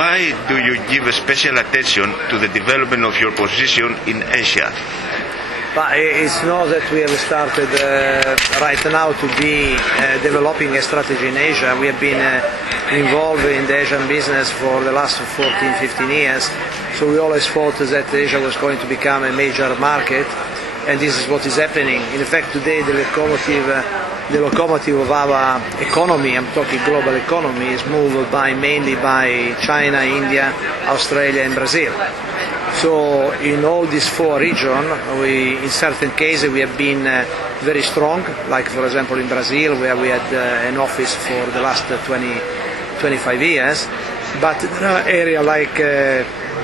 Why do you give a special attention to the development of your position in Asia? But it's not that we have started right now to be developing a strategy in Asia. We have been involved in the Asian business for the last 14-15 years. So we always thought that Asia was going to become a major market, and this is what is happening. In fact, today the locomotive of our economy, I'm talking global economy, is moved mainly by China, India, Australia and Brazil. So in all these four regions, in certain cases we have been very strong, like for example in Brazil, where we had an office for the last 25 years. But there are areas like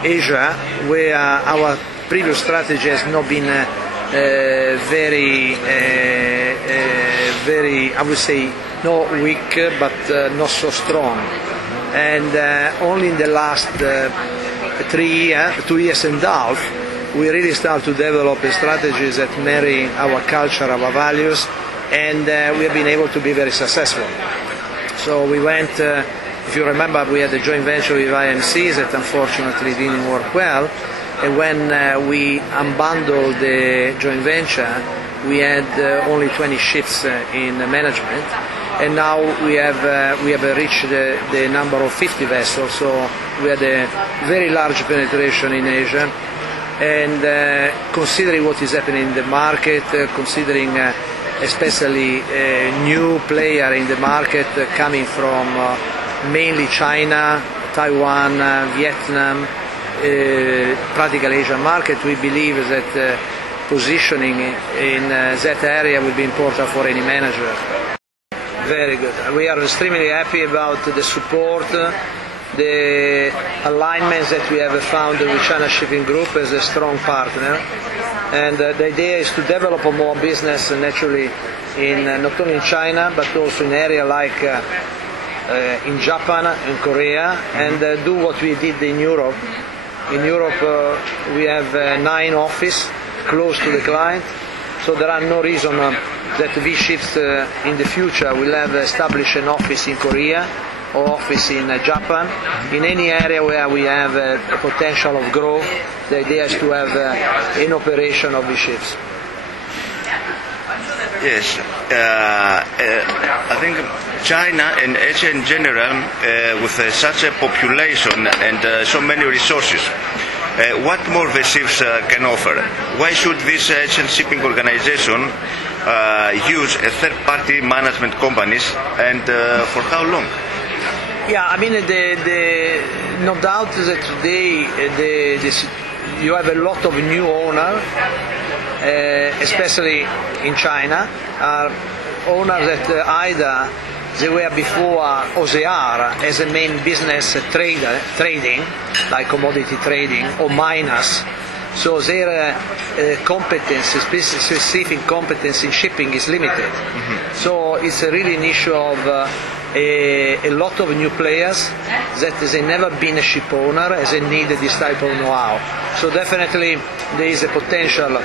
Asia, where our previous strategy has not been very, I would say, not weak, but not so strong. And only in the last 2 years and a half, we really start to develop strategies that marry our culture, our values, and we have been able to be very successful. So we went, if you remember, we had a joint venture with IMC that unfortunately didn't work well, and when we unbundled the joint venture, we had only 20 ships in management, and now we have reached the number of 50 vessels, so we had a very large penetration in Asia. And considering what is happening in the market, considering especially a new player in the market coming from mainly China, Taiwan, Vietnam, practically Asian market, we believe that positioning in that area will be important for any manager. Very good. We are extremely happy about the support, the alignments that we have found with China Shipping Group as a strong partner. And the idea is to develop more business naturally not only in China but also in areas like in Japan and Korea, and do what we did in Europe. In Europe we have 9 offices close to the client, so there are no reason that V-Ships in the future will have established an office in Korea or office in Japan. In any area where we have a potential of growth, the idea is to have an operation of V-Ships. Yes, I think China and Asia in general, with such a population and so many resources, what more the ships can offer? Why should this Asian shipping organization use a third-party management companies, and for how long? Yeah, I mean, no doubt that today you have a lot of new owners, especially in China, owners that either they were before or they are as a main business trading, like commodity trading, or miners. So their competence, specific competence in shipping is limited. Mm-hmm. So it's really an issue of a lot of new players that they never been a ship owner as they need this type of know-how. So definitely there is a potential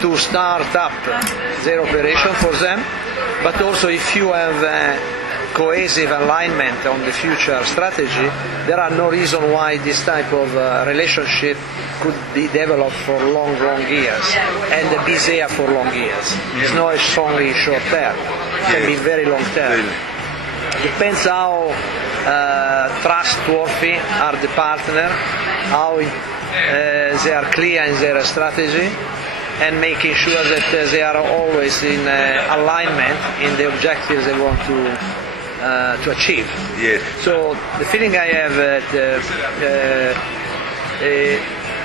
to start up their operation for them, but also if you have cohesive alignment on the future strategy, there are no reason why this type of relationship could be developed for long years and be there for long years. It's not only short term, it can be very long term. Depends how trustworthy are the partner, how they are clear in their strategy, and making sure that they are always in alignment in the objectives they want to achieve. Yes. So the feeling I have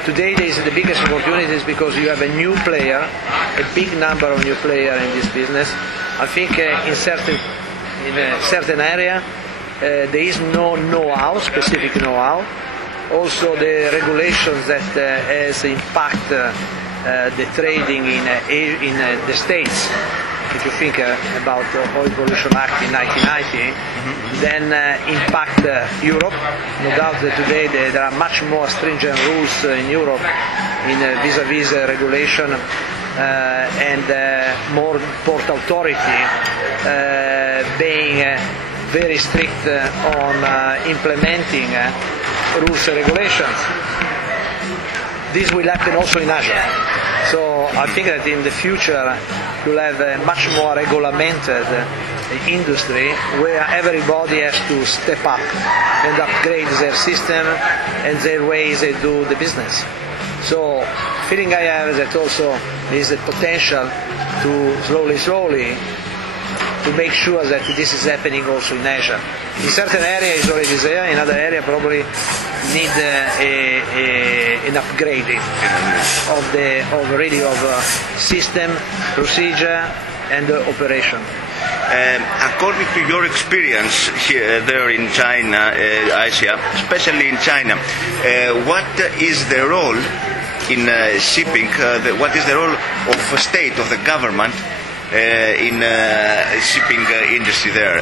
today is the biggest opportunity is because you have a new player, a big number of new players in this business. I think in a certain area there is no know-how, specific know-how. Also the regulations that has impact the trading in the States. If you think about the Oil Pollution Act in 1990, then impact Europe. No doubt that today there are much more stringent rules in Europe in vis-à-vis regulation and more port authority being very strict on implementing rules and regulations. This will happen also in Asia. So I think that in the future you'll have a much more regulated industry where everybody has to step up and upgrade their system and their ways they do the business. So feeling I have is that also there is a potential to slowly to make sure that this is happening also in Asia. In certain areas it's already there, in other areas probably need an upgrading of system, procedure and operation. According to your experience here, there in China, Asia, especially in China, what is the role in shipping? What is the role of state, of the government in shipping industry there?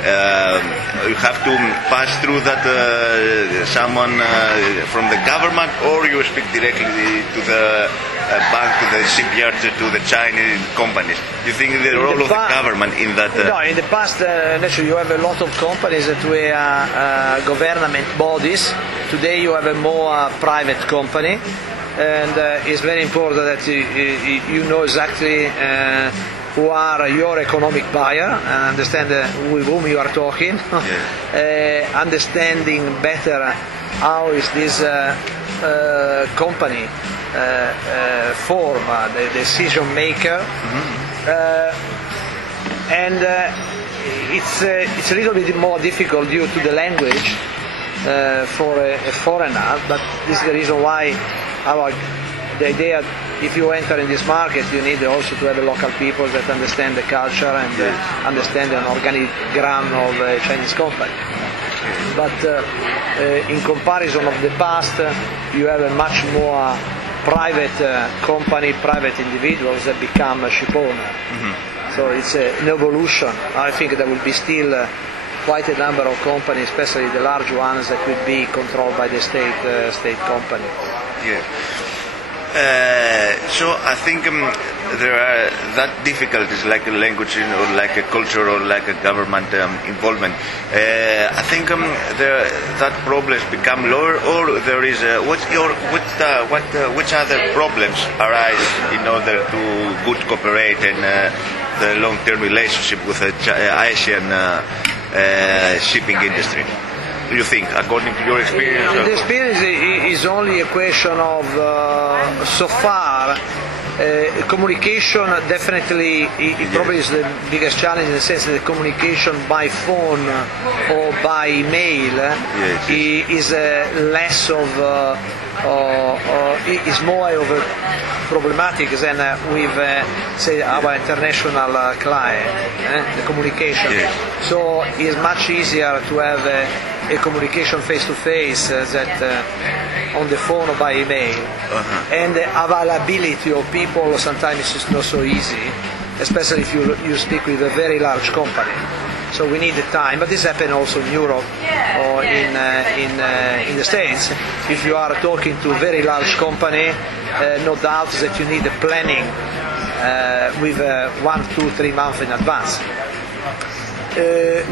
You have to pass through that someone from the government, or you speak directly to the bank, to the shipyard, to the Chinese companies. You think the role of the government in that? No, in the past, naturally, you have a lot of companies that were government bodies. Today, you have a more private company, and it's very important that you know exactly who are your economic buyer and understand with whom you are talking. Understanding better how is this company form the decision maker, and it's a little bit more difficult due to the language for a foreigner, but this is the reason why the idea, if you enter in this market, you need also to have local people that understand the culture and understand an organigram of a Chinese company. But in comparison of the past, you have a much more private company, private individuals that become a ship owner. So it's an evolution. I think there will be still quite a number of companies, especially the large ones, that will be controlled by the state company. Yeah. So I think there are that difficulties like a language or like a culture or like a government involvement. I think that problems become lower, or there is which other problems arise in order to good cooperate and the long-term relationship with the Asian shipping industry? You think, according to your experience? The experience is only a question of, so far, communication definitely probably is the biggest challenge, in the sense that the communication by phone or by email is less of, is more of a problematic than with, say, our international client, the communication. So it's much easier to have a communication face-to-face that on the phone or by email. And the availability of people sometimes is not so easy, especially if you speak with a very large company. So we need the time, but this happens also in Europe or in the States. If you are talking to a very large company, no doubt that you need the planning with 1, 2, 3 months in advance.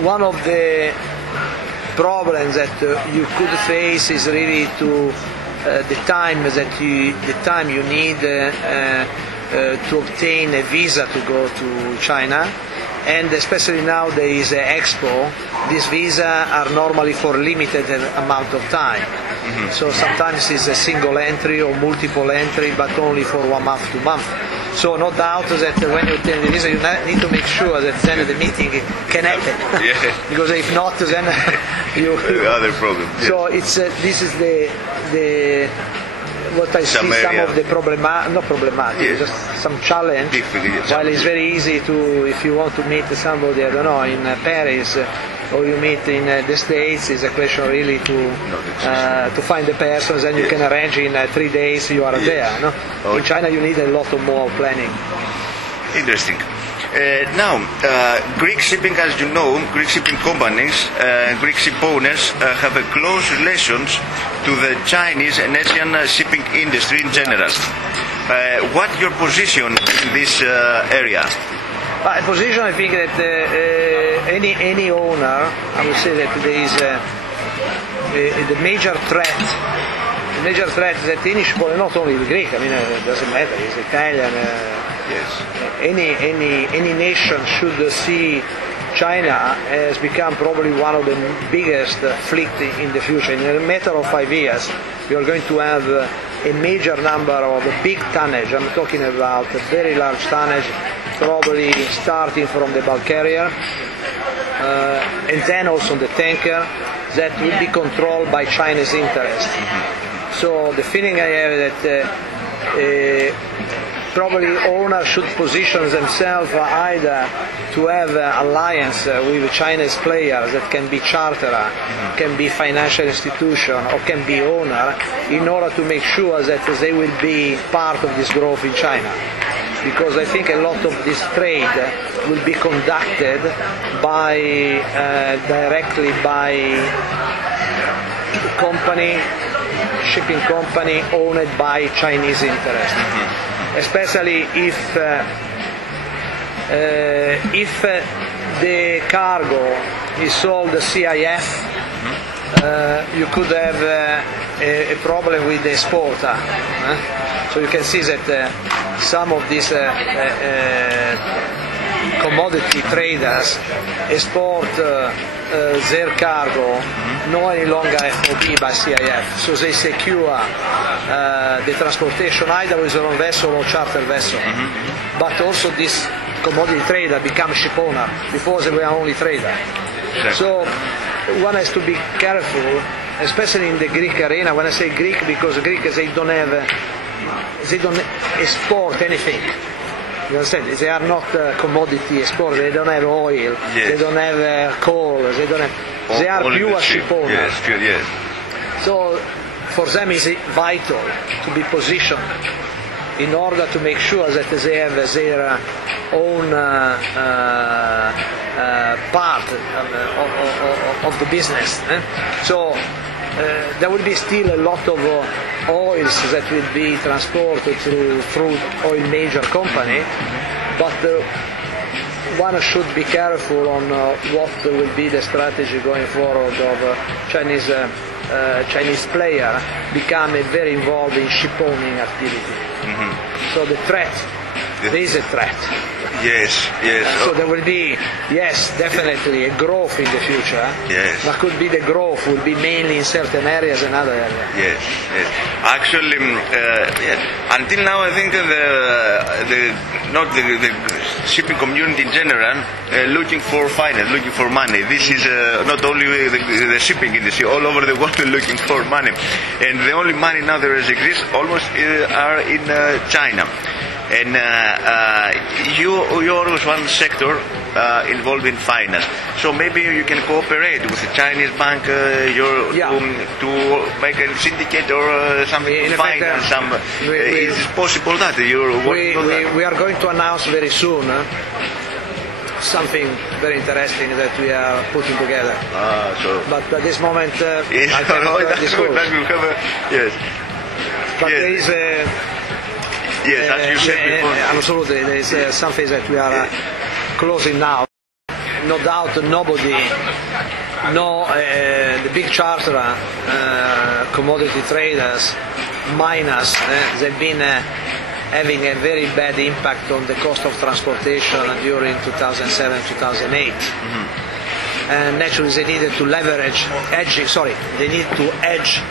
One of the problems that you could face is really to the time you need to obtain a visa to go to China, and especially now there is an Expo. These visas are normally for limited amount of time. So sometimes it's a single entry or multiple entry, but only for 1 month, 2 months. So no doubt that when you obtain the visa, you need to make sure that then the meeting can happen. Because if not, then you other problem. So it's this is the what I see some of the not problematic, just some challenge. While it's very easy to, if you want to meet somebody, I don't know, in Paris, or you meet in the States, it's a question really to find the persons, and you can arrange in 3 days you are there. No? In China you need a lot of more planning. Interesting. Now, Greek shipping, as you know, Greek shipping companies, Greek ship owners have a close relations to the Chinese and Asian shipping industry in general. What's your position in this area? My position, I think that any owner, I would say that there is the major threat is that Finnish, well, not only the Greek, I mean, it doesn't matter, it's Italian. Yes. Any nation should see China has become probably one of the biggest fleet in the future. In a matter of 5 years, we are going to have a major number of big tonnage. I'm talking about a very large tonnage, probably starting from the bulk carrier, and then also the tanker, that will be controlled by China's interest. So the feeling I have that probably owners should position themselves either to have alliance with Chinese players that can be charterer, can be financial institution, or can be owner, in order to make sure that they will be part of this growth in China. Because I think a lot of this trade will be conducted by directly by shipping company owned by Chinese interest. Especially if the cargo is sold CIF, you could have a problem with the exporter. So you can see that some of these commodity traders export their cargo no any longer FOB by CIF, so they secure the transportation either with their own vessel or charter vessel. But also this commodity trader becomes ship owner. Before they were only trader. So one has to be careful, especially in the Greek arena. When I say Greek, because Greek they don't export anything. You understand? They are not commodity exporters. They don't have oil. Yes. They don't have coal. They don't have. They are pure ship owners. Yes. So for them it's vital to be positioned in order to make sure that they have their own part of the business. So there will be still a lot of oils that will be transported through oil major company, but one should be careful on what will be the strategy going forward of Chinese player become very involved in ship owning activity. So the threat, there is a threat. Yes. So there will be, yes, definitely a growth in the future. Yes. But could be the growth will be mainly in certain areas and other areas. Yes. Actually, until now, I think not the shipping community in general looking for finance, looking for money. This is not only the shipping industry, all over the world looking for money. And the only money now there exists almost are in China. And you always one sector involved in finance. So maybe you can cooperate with a Chinese bank to make a syndicate or something to finance some. Is it possible that you're working on that? We are going to announce very soon something very interesting that we are putting together. But at this moment, I cannot disclose. Yes. But there is yes, as you said before. Absolutely, there is something that we are closing now. No doubt, nobody, the big charterer, commodity traders, miners, they've been having a very bad impact on the cost of transportation during 2007-2008. And naturally, they needed to they need to hedge.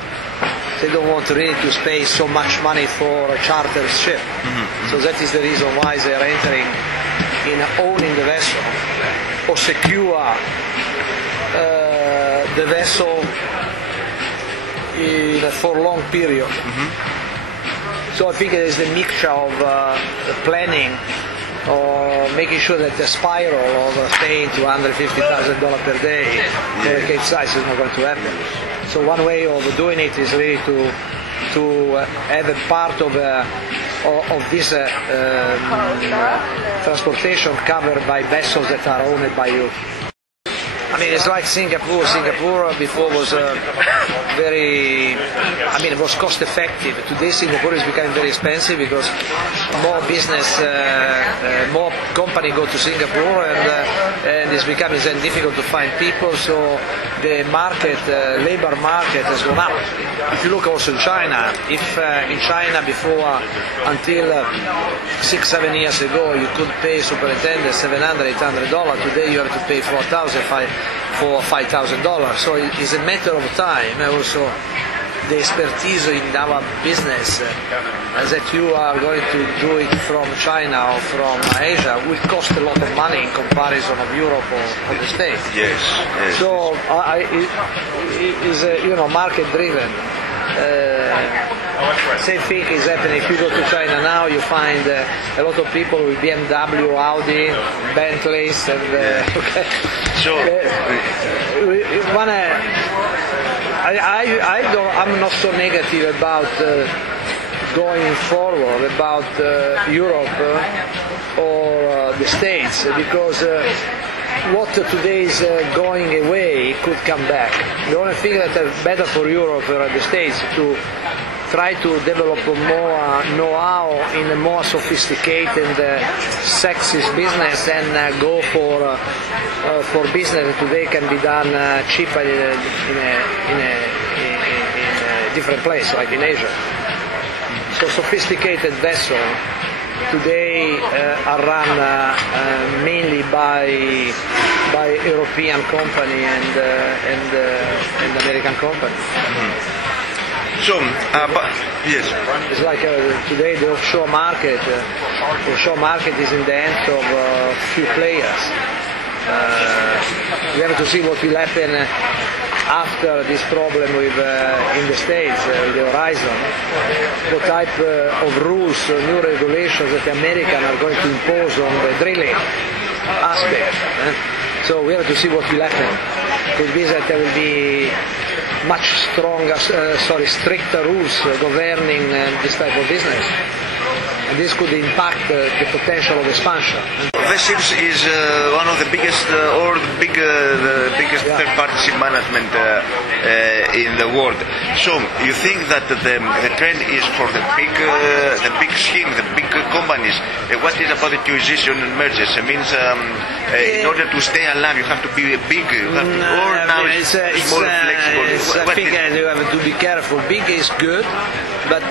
They don't want really to pay so much money for a charter ship. So that is the reason why they are entering in owning the vessel or secure the vessel for a long period. So I think it is the mixture of the planning or making sure that the spiral of paying $250,000 per day for a Capesize is not going to happen. So one way of doing it is really to have a part of this transportation covered by vessels that are owned by you. mean, it's like Singapore. Singapore before was very, I mean, it was cost effective. Today Singapore is becoming very expensive because more business, more company go to Singapore, and it's becoming then difficult to find people. So the market, labor market has gone up. If you look also in China, if in China before until 6-7 years ago you could pay superintendent $700-800, today you have to pay $5,000. So it's a matter of time. Also the expertise in our business that you are going to do it from China or from Asia will cost a lot of money in comparison of Europe or the States. Yes. So it is market driven. Same thing is happening if you go to China now. You find a lot of people with BMW, Audi, Bentleys, and okay. So I'm not so negative about going forward about Europe or the States, because what today is going away could come back. The only thing that is better for Europe or the States to try to develop more know-how in a more sophisticated, sexist business and go for business that today can be done cheaper in a different place, like in Asia. So sophisticated vessels today are run mainly by European company and American company. So, yes. It's like today the offshore market. The offshore market is in the hands of few players. We have to see what will happen after this problem with in the States, the horizon. What type of rules, new regulations that the Americans are going to impose on the drilling aspect. So we have to see what will happen. Could be that there will be much stricter rules governing this type of business. And this could impact the potential of expansion. V-Ships is one of the biggest third-party ship management in the world. So you think that the trend is for the big scheme, the big companies? What is about the acquisition and mergers? It means in order to stay alive, you have to be big. Or now it's more flexible. I think you have to be careful. Big is good, but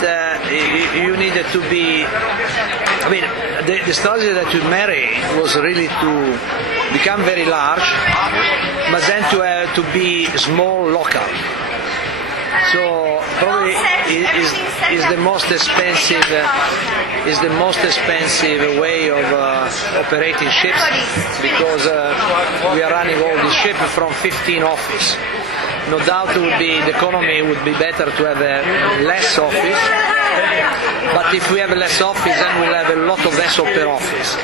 you needed to be. I mean, the strategy that you marry was really to become very large, but then to be small local. So probably is the most expensive way of operating ships, because we are running all these ships from 15 offices. No doubt the economy would be better to have less office. But if we have less office, then we'll have a lot of vessels per office.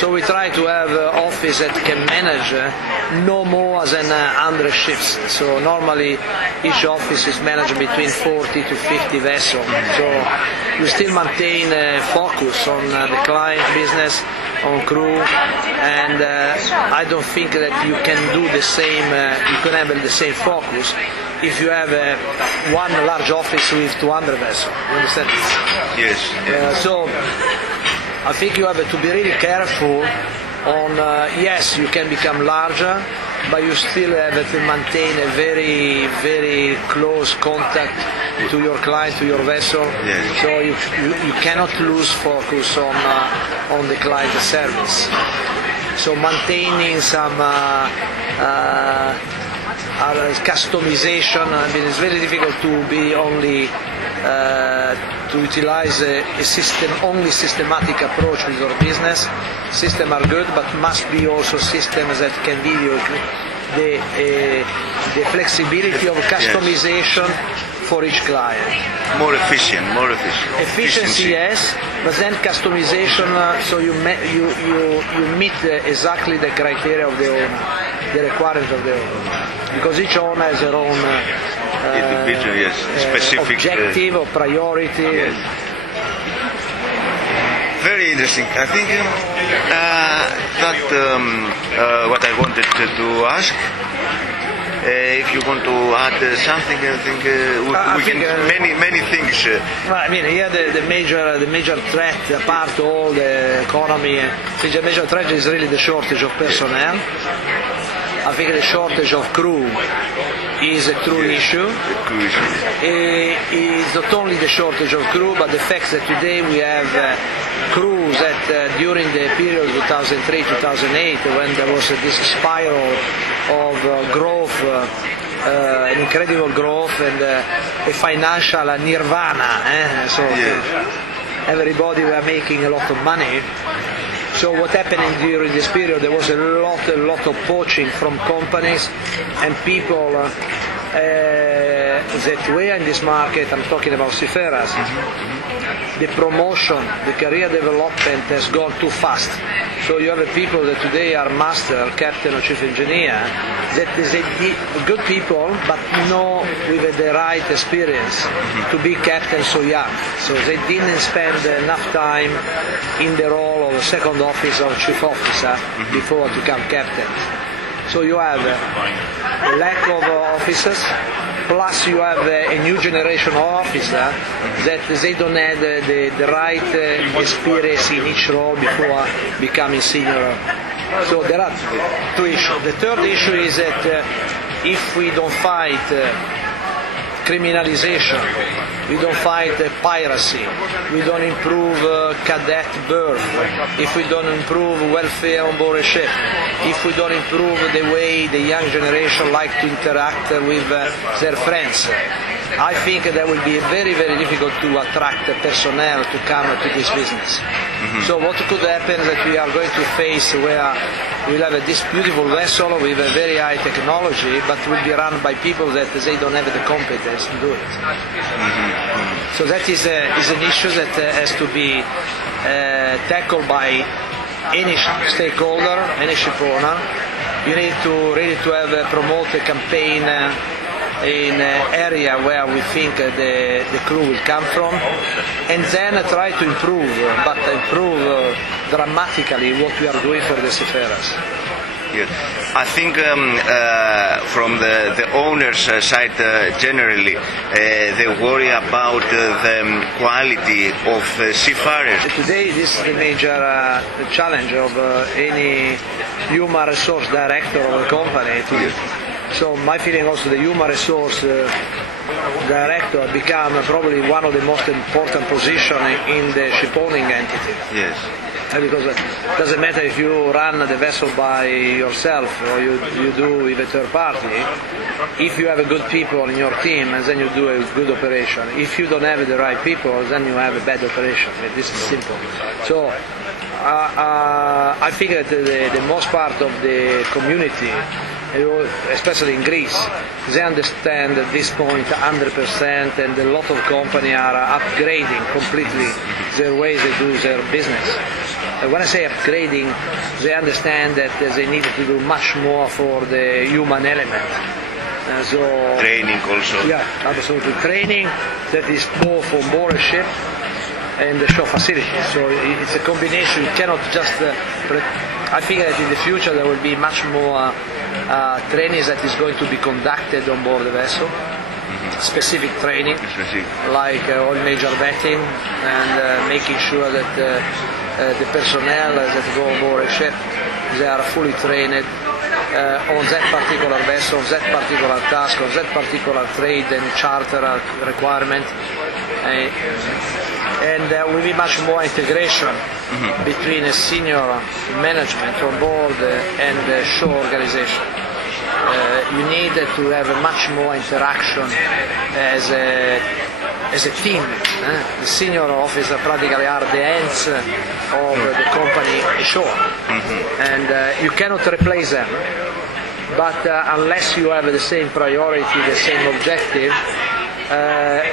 So we try to have office that can manage no more than 100 ships. So normally each office is managed between 40 to 50 vessels. So we still maintain focus on the client business, on crew, and I don't think that you can do the same, you can have the same focus if you have one large office with 200 vessels. You understand? Yes. So I think you have to be really careful on, yes, you can become larger, but you still have to maintain a very, very close contact to your client, to your vessel. Yes. So you cannot lose focus on the client service. So maintaining some customization. I mean, it's very difficult to be only to utilize a systematic approach with your business. Systems are good, but must be also systems that can give you the flexibility of customization for each client. More efficient. Efficiency, yes, but then customization, so you meet exactly the criteria of the owner, the requirements of the owner, because each owner has their own individual, yes, specific objective or priority. Yes. Very interesting. I think that what I wanted to ask. If you want to add something, I think we can many things. Well, I mean, here the major threat, apart all the economy, the major threat is really the shortage of personnel. I think the shortage of crew is a true issue. It's not only the shortage of crew, but the fact that today we have crews that during the period 2003-2008, when there was this spiral of growth, an incredible growth and a financial nirvana. So everybody were making a lot of money. So what happened during this period, there was a lot of poaching from companies and people that were in this market. I'm talking about seafarers. The promotion, the career development has gone too fast. So you have people that today are master, captain or chief engineer, that is good people, but no with the right experience to be captain so young. So they didn't spend enough time in the role of second officer or chief officer before to become captain. So you have a lack of officers, plus you have a new generation of officers that they don't have the right experience in each role before becoming senior. So there are two issues. The third issue is that if we don't fight criminalization, we don't fight piracy, we don't improve cadet birth, if we don't improve welfare on board a ship, if we don't improve the way the young generation like to interact with their friends, I think that will be very, very difficult to attract personnel to come to this business. So what could happen is that we are going to face where we'll have this beautiful vessel with a very high technology, but will be run by people that they don't have the competence to do it. So that is an issue that has to be tackled by any stakeholder, any ship owner. You need to really promote a campaign in an area where we think the crew will come from, and then try to improve, but improve dramatically what we are doing for the seafarers. Yes. I think from the owner's side generally, they worry about the quality of seafarers. Today this is the major challenge of any human resource director of a company. So my feeling also the human resource director become probably one of the most important positions in the shipowning entity. Yes. Because it doesn't matter if you run the vessel by yourself or you do with a third party. If you have good people in your team, then you do a good operation. If you don't have the right people, then you have a bad operation. This is simple. So I think that the most part of the community, especially in Greece, they understand at this point 100%, and a lot of companies are upgrading completely their ways they do their business. When I say upgrading, they understand that they need to do much more for the human element. So training also. Yeah, absolutely. Training that is both on board a ship and the shore facility. So it's a combination. You cannot just. I think that in the future there will be much more training that is going to be conducted on board the vessel. Specific training, like all major vetting and making sure that the personnel that go on board a ship, they are fully trained on that particular vessel, on that particular task, on that particular trade and charter requirement. And there will be much more integration between a senior management on board and the shore organization. You need to have much more interaction as a team. The senior officers practically are the hands of the company ashore, and you cannot replace them. But unless you have the same priority, the same objective,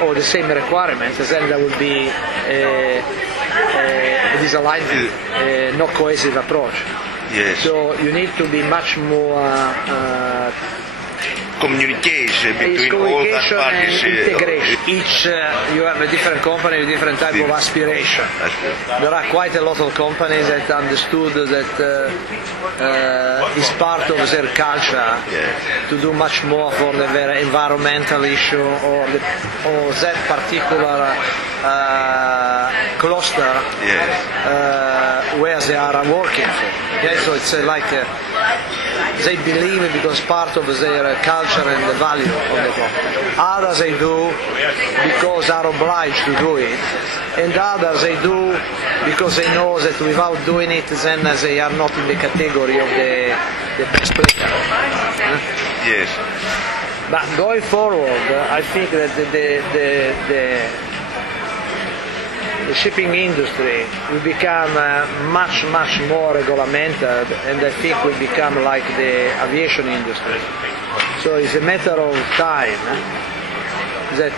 or the same requirements, then there will be a disalignment, no cohesive approach. Yes. So you need to be much more communication between all the parties. And integration. Each you have a different company with different type of aspiration. There are quite a lot of companies that understood that it's part of their culture to do much more for the very environmental issue or that particular cluster where they are working for. Okay? So it's they believe it because part of their culture and the value of the company. Others they do because they are obliged to do it, and others they do because they know that without doing it then they are not in the category of the best player. Yes. But going forward, I think that the shipping industry will become much more regulated, and I think will become like the aviation industry. So it's a matter of time that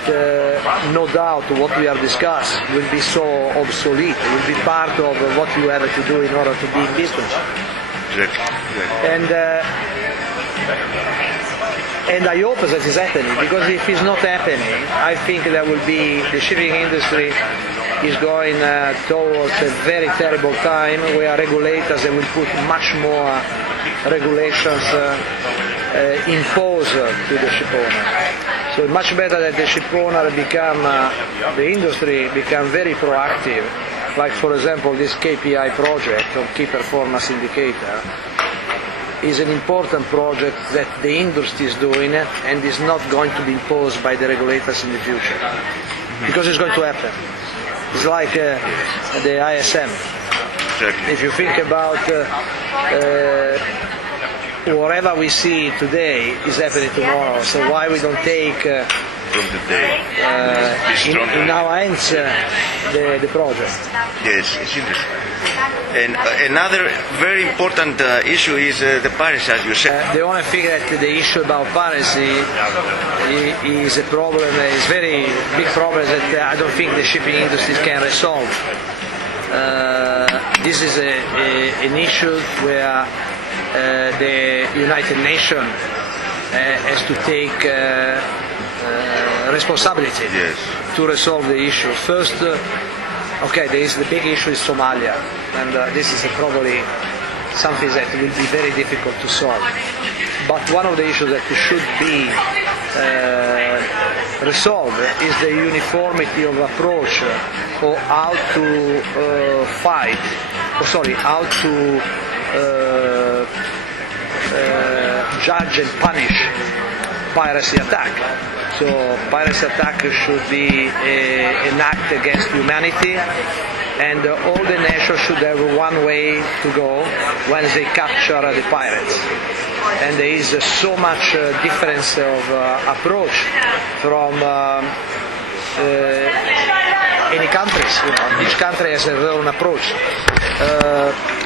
no doubt what we have discussed will be so obsolete. It will be part of what you have to do in order to be in business. Exactly. And I hope that is happening, because if it's not happening, I think there will be the shipping industry is going towards a very terrible time where regulators will put much more regulations imposed to the ship owner. So it's much better that the ship owner become, the industry become very proactive, like for example this KPI project of Key Performance Indicator is an important project that the industry is doing and is not going to be imposed by the regulators in the future, because it's going to happen. It's like the ISM. Exactly. If you think about whatever we see today is happening tomorrow, so why we don't take from the day in our hands the project? Yes, it's interesting. And another very important issue is the piracy, as you said. The only thing that the issue about piracy is a problem, is very big problem that I don't think the shipping industry can resolve. This is an issue where the United Nations has to take responsibility to resolve the issue. First, there is the big issue is Somalia, and this is probably something that will be very difficult to solve. But one of the issues that should be resolved is the uniformity of approach or how to how to judge and punish piracy attack. So piracy attack should be an act against humanity, and all the nations should have one way to go when they capture the pirates. And there is so much difference of approach from any countries. Each country has their own approach.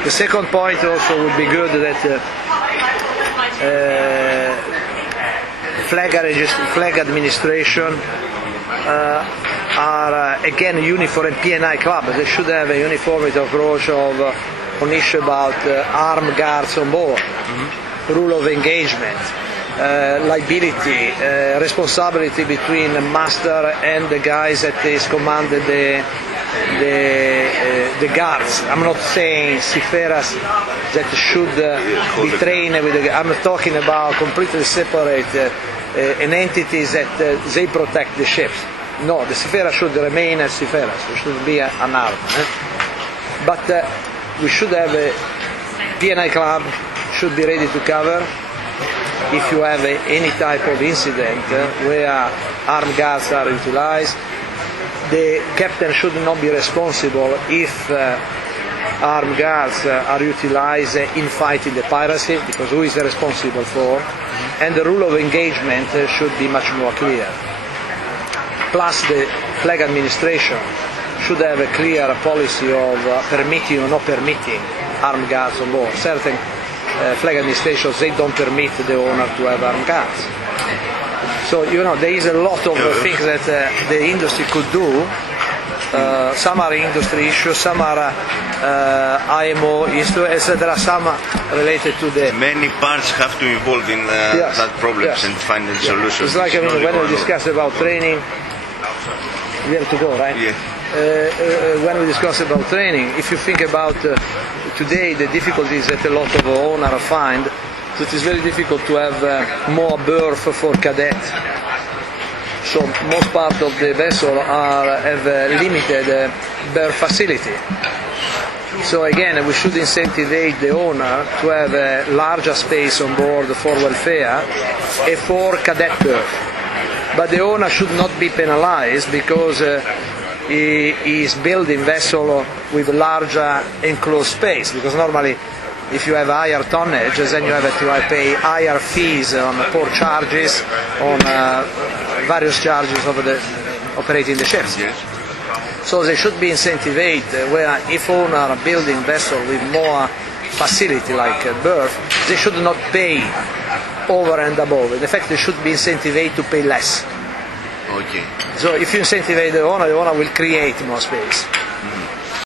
The second point also would be good that flag administration are again uniform, and P&I club. They should have a uniformity approach on issue about armed guards on board, rule of engagement, liability, responsibility between the master and the guys that is commanded the guards. I'm not saying seafarers that should be trained with the, I'm talking about completely separate entities that they protect the ships. No, the seafarers should remain as seafarers. They should be unarmed. But we should have a P&I club should be ready to cover if you have any type of incident where armed guards are utilized. The captain should not be responsible if armed guards are utilized in fighting the piracy, because who is responsible for? And the rule of engagement should be much more clear. Plus the flag administration should have a clear policy of permitting or not permitting armed guards on board. Certain flag administrations, they don't permit the owner to have armed guards. So, there is a lot of things that the industry could do Some are industry issues, some are IMO issues, etc. Some are related to the... Many parts have to involve in that problems and finding solutions. It's like when we discuss about training, we have to go, right? Yeah. When we discuss about training, if you think about today the difficulties that a lot of owners find, it is very difficult to have more berth for cadet. So most part of the vessel have a limited berth facility. So again, we should incentivize the owner to have a larger space on board for welfare and for cadet berth. But the owner should not be penalized because he is building vessel with larger enclosed space, because normally if you have higher tonnage, then you have to pay higher fees on port charges, on various charges of the operating the ships. Yes. So they should be incentivized where if owner are building vessel with more facility like berth, they should not pay over and above. In fact, they should be incentivized to pay less. Okay. So if you incentivize the owner will create more space.